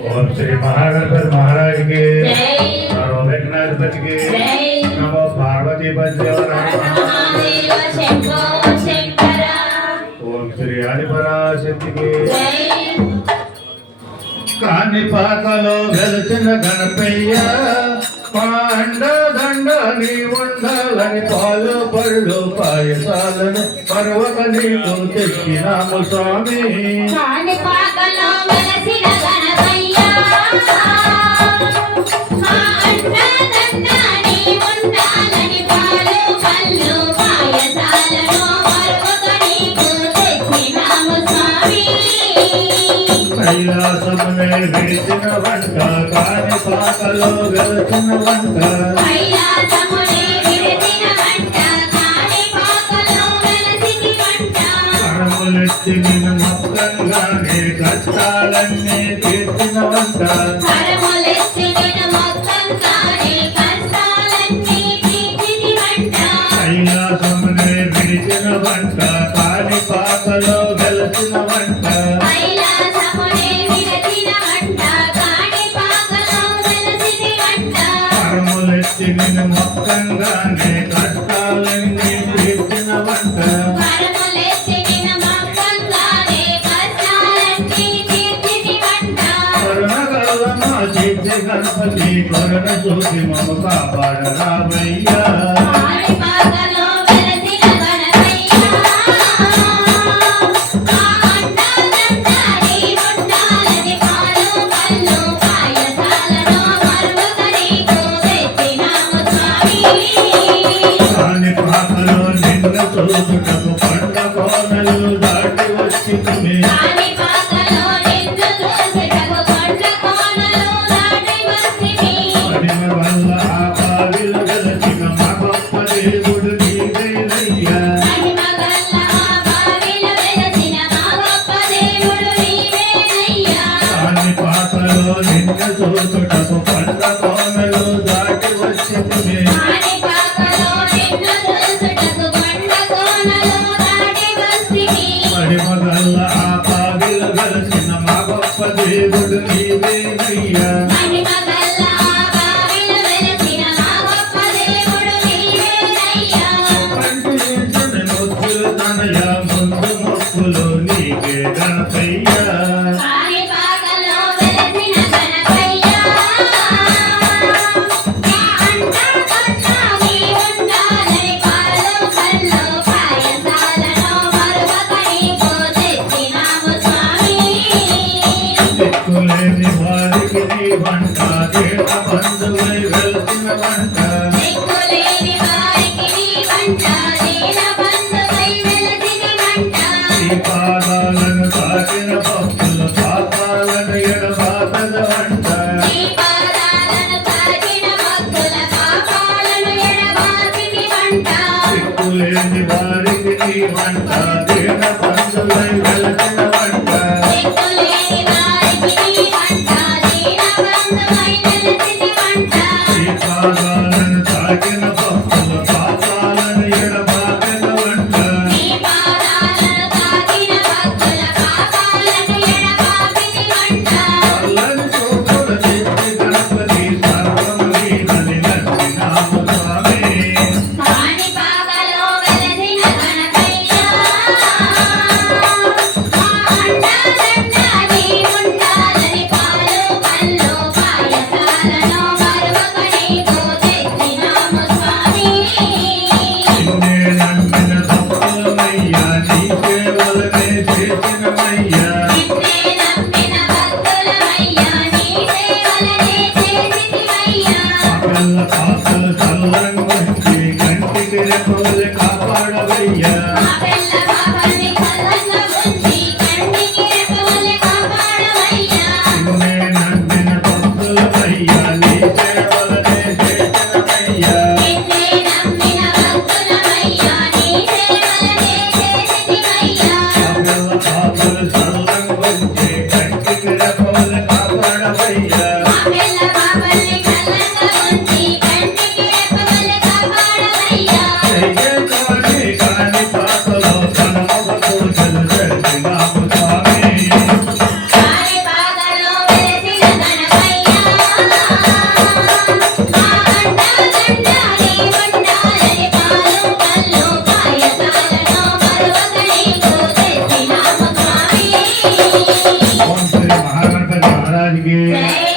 ओम श्री महागणपति महाराज के सर्वविघ्नाधिपति के नमो पार्वती पद्य ओम श्री आदिपराशक्ति के కాణిపాకలో వెలసిన గణపయ్య పాండ దండ నీ ఉండాలని పాలు పళ్ళు పాయసాలను పర్వక నీకు తెచ్చినాము స్వామి. కాణిపాకలో వెలసిన గణపయ్య పాండ దండ నీ ఉండాలని పాలు పళ్ళు పాయసాలను పర్వక నీకు తెచ్చినాము స్వామి. కైలాసమునే విడిచిన వంట కాణిపాకలో వెలసిన వంట కైలాసమునే విడిచిన వంట కాణిపాకలో వెలసిన వంట కరములెత్తి నిన్ను మొక్కంగానే కష్టాలన్నీ తీర్చిన వంట కరములెత్తి నిన్ను మొక్కంగానే కష్టాలన్నీ తీర్చిన వంట కైలాసమునే విడిచిన వంట కాణిపాకలో వెలసిన వంట నిన్ను మొక్కంగానే కష్టాలన్నీ తీర్చిన వంట కరుణగల మా సిద్ధి గణపతి కరుణ చూసి మమ్మ కాపాడ రావయ్యా. చూసుటకు పండ కోనలు దాటి వచ్చి పడిన వల్ల ఆ బావిలో వెలసిన మా గొప్ప దేవుడు నీవేనయ్యా. కాణిపాకలో నిన్ను చూసుటకు పండ కోనలు దాటి వచ్చి మహిమగల్ల ఆ పావిల వెలసిన మా గొప్ప దేవుడు నీవేనయ్యా. కంటించిన నొప్పులు తనయ ముందు మొక్కులు నీకే గణపయ్యా. దిక్కులేని వారికి నీ వంట దేవ బంధువై వెలసిన వంట ఈ పాదాలను తాకిన భక్తి महाराज की जय